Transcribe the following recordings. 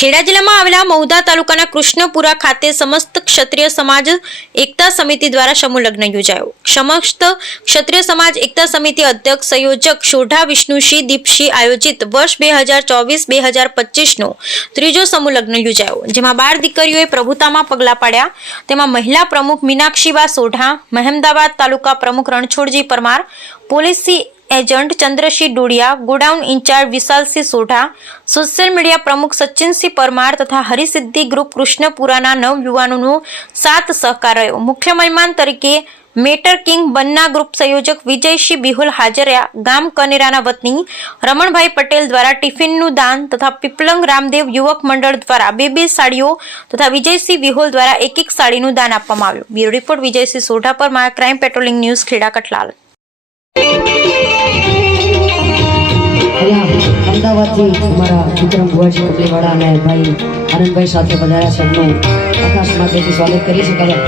ખેડા જિલ્લામાં આવેલા મહુધા તાલુકાના કૃષ્ણપુરા ખાતે સમસ્ત ક્ષત્રિય સમાજ એકતા સમિતિ દ્વારા સમૂહ લગ્ન યોજાયો। સમસ્ત ક્ષત્રિય સમાજ એકતા સમિતિ અધ્યક્ષ સંયોજક સોઢા વિષ્ણુસિંહ દીપસિંહ આયોજિત વર્ષ 2024-2025 નો ત્રીજો સમૂહ લગ્ન યોજાયો, જેમાં 12 દીકરીઓએ પ્રભુતામાં પગલા પાડ્યા। તેમાં મહિલા પ્રમુખ મીનાક્ષીબા સોઢા, મહેમદાવાદ તાલુકા પ્રમુખ Ranchhodji Parmar, police agent Chandrasinh Dodiya, godown incharge Vishalsinh Sodha, social media प्रमुख सचिनसिंह परमार तथा हरिसिद्धि ग्रुप कृष्णपुराना नवयुवानों साथ सहकार रह्यो। मुख्य मेहमान तरीके मेटर किंग बन्ना ग्रुप संयोजक विजयसिंह बिहुल हाजर रह्या। गाम कनेराना वतनी रमणभाई पटेल द्वारा टिफिनનું दान तथा पिपलंग रामदेव युवक मंडल द्वारा 2 साड़ीओ तथा विजयसिंह बिहुल द्वारा 1 साड़ीનું दान આપવામાં આવ્યું। બ્યુરો રિપોર્ટ વિજયસિંહ સોઢા પર my crime patrolling news Kheda Kathlal. અમદાવાદથી અમારા વિક્રમ ભુવાજી કપલીવાળા અને ભાઈ આનંદભાઈ સાથે વધાર્યા સૌનું આકાશ માટેથી સ્વાગત કરી શકાય।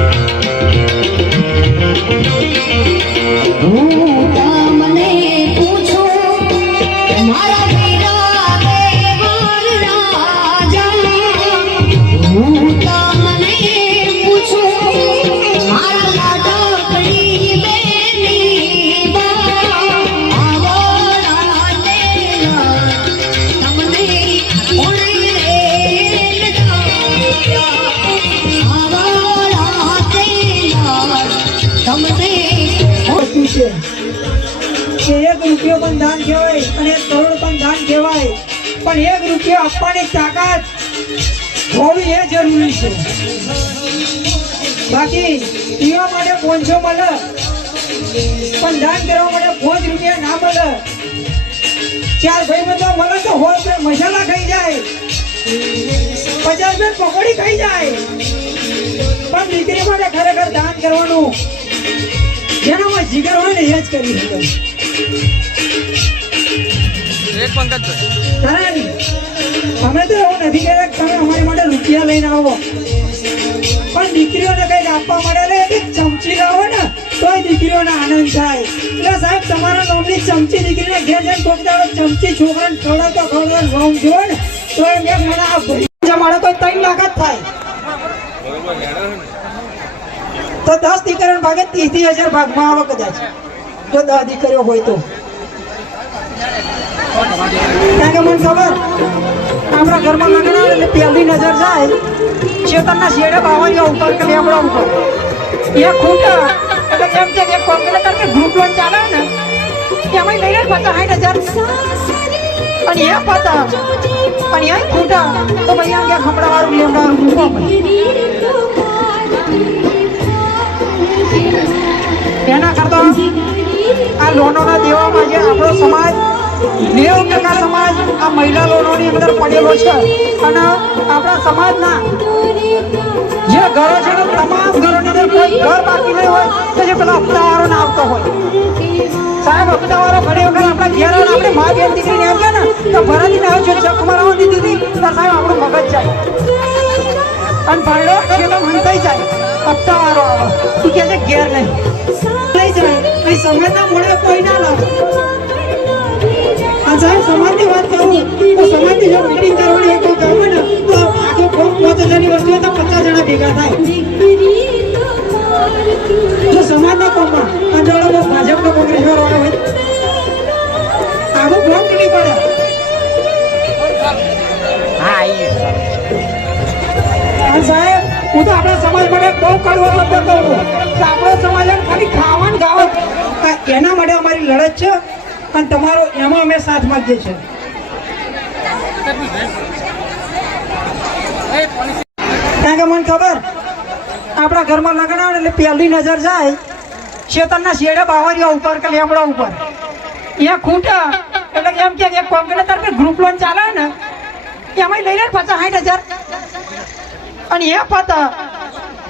एक रुपये पण दान कहेवाय અને 1 કરોડ પણ દાન કહેવાય, પણ 1 રૂપિયો આપવાની તાકાત હોવી એ જરૂરી છે। બાકી પીવા માટે 500 મળે પણ દાન કરવા માટે 5 રૂપિયા ના મળે। 4 ભાઈમાં તો મળે તો 100 રૂપિયા મસાલા ખાઈ જાય, 50 રૂપિયા પકોડી ખાઈ જાય, પણ દીકરી માટે ખરેખર દાન કરવાનું જેનામાં જીગર હોય ને એ જ કરી શકે। અમે તો એવું નથી કહેતા કે તમે અમારી માટે રૂપિયા લઈને આવો, પણ દીકરીઓને કંઈક આપવા માટે એક ચમચી લાવો ને તો દીકરીઓને આનંદ થાય। એટલે સાહેબ તમારા નામની ચમચી દીકરીને ઘેર જઈને કોકતા ચમચી છોકરાને ખવડાવતો રોમ જોવે ને તો એમ કે મને આ ભાઈ જમાડો તો 3 લાખ જ થાય, તો 10 દીકરીઓને ભાગે 30,000 ભાગમાં આવે કદાચ, જો 10 દીકરીઓ હોય તો। કારણ કે મને ખબર આપણા ઘરમાં લગ્ન આવે એટલે પહેલી નજર જાય ચેતનના શેડે બાવળિયા ઉપર કે લેબડા ઉપર એ ખૂટા એટલે કેમ છે કે કોમ્પ્યુટર કે ગ્રુપ લોન ચાલે ને એમાં લઈને 50,000 અને એ પતા અને એ ખૂટા તો ભાઈ આમ કે ખમડાવાળું લેબડાવાળું મૂકો એના કરતા આ લોનોના દેવામાં જે આપણો સમાજ 90% સમાજ આ મહિલા લોનોની અંદર પડેલો છે, અને આપણા સમાજના જે ઘરો છે ને તમામ ઘરોની અંદર કોઈ ઘર બાકી નહીં હોય તો જે પેલા હપ્તાવાળો ના આવતો હોય। સાહેબ હપ્તાવાળો ઘણી વખત આપણા ઘેર આપણે મા બેન દીકરીને એમ કે ને તો ભરાતીને હવે જો ચક મરાવવા દીધી તો સાહેબ આપણું મગજ જાય અને ભાડો એટલે મંતાઈ જાય, હપ્તાવાળો આવે તું કે છે ઘેર નહીં લઈ જાય અહીં સમાજના મોડે કોઈ ના લાવે। સાહેબ સમાજની વાત કરું તો સમાજની જો મીટિંગ કરવાની એક ગામે ને તો આખો 5,000ની વસ્તુ તો 50 જણા ભેગા થાય। જો સમાજના કોમમાં અંજાળો ભાજપનો કોંગ્રેસમાં રોડો હોય આવો બ્લોક નહીં પડે। સાહેબ હું તો આપણા સમાજ માટે બહુ કડવો શબ્દ કહું તો આપણો સમાજ ખાલી ખાવાનું ગાવા એના માટે અમારી લડત છે અને તમારો એમાં અમે સાથ માંગીએ છીએ। કારણ કે મને ખબર આપણા ઘરમાં લગ્ન આવે એટલે પહેલી નજર જાય ચેતનના શેડે બાવળિયા ઉપર કે લેબડા ઉપર એ ખૂટા એટલે એમ કે કોમ્પ્યુટર કે ગ્રુપ લોન ચાલે ને એમાં લઈને 50,000 અને એ પતા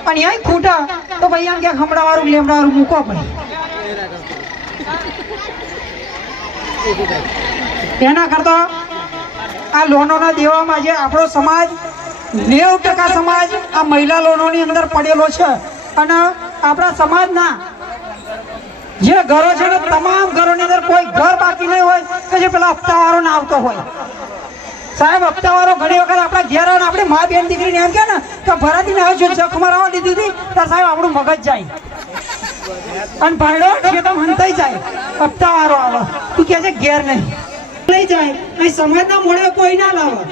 અને એ ખૂટા તો ભાઈ આમ કે ખમડાવાળું લેબડાવાળું મૂકો પડે। એના કરતા આ લોનોના દેવામાં જે આપણો સમાજ 90% સમાજ આ મહિલા લોનોની અંદર પડેલો છે, અને આપણા સમાજના જે ઘરો છે ને તમામ ઘરોની અંદર કોઈ ઘર બાકી નહીં હોય કે જે પેલા હપ્તાવાળો ના આવતો હોય। સાહેબ હપ્તાવાળો ઘણી વખત આપણા ઘેર આવે ને આપણે મા બેન દીકરીને એમ કે ને કે ભરાતીને હવે જો જખમાં આવવા દીધી હતી ત્યારે સાહેબ આપણું મગજ જાય અને ભાઈડો ખેતમ હંતાઈ જાય હપ્તાવાળો આવે તું કહે છે ઘેર નહીં લઈ જાય અહીં સમાજના મોડે કોઈ ના લાવે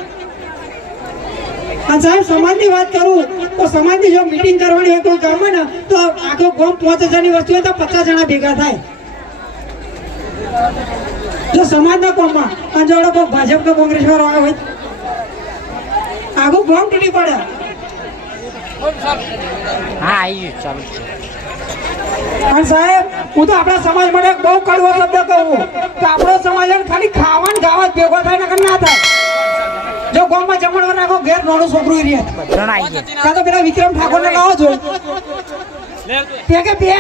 અને સાહેબ સમાજની વાત કરું તો સમાજની જો મીટિંગ કરવાની હોય કોઈ ગામમાં ને તો આખો ગામ 5000ની વસ્તુ હોય તો 50 જણા ભેગા થાય જો સમાજના કોમમાં અને જો કોઈ ભાજપ કે કોંગ્રેસ વાળો આવ્યો હોય આખું ગામ તૂટી પડે અને સાહેબ હું તો આપણા સમાજ માટે બહુ કડવો શબ્દ કહું કે આપણો સમાજ ખાલી ખાવા ને ગાવા જ ભેગો થાય ને ના થાય જો ગામમાં જમણવાર નાખો ઘેર નાનું છોકરું રહે કાં તો પેલા વિક્રમ ઠાકોર ને લાવો છો તે કે બે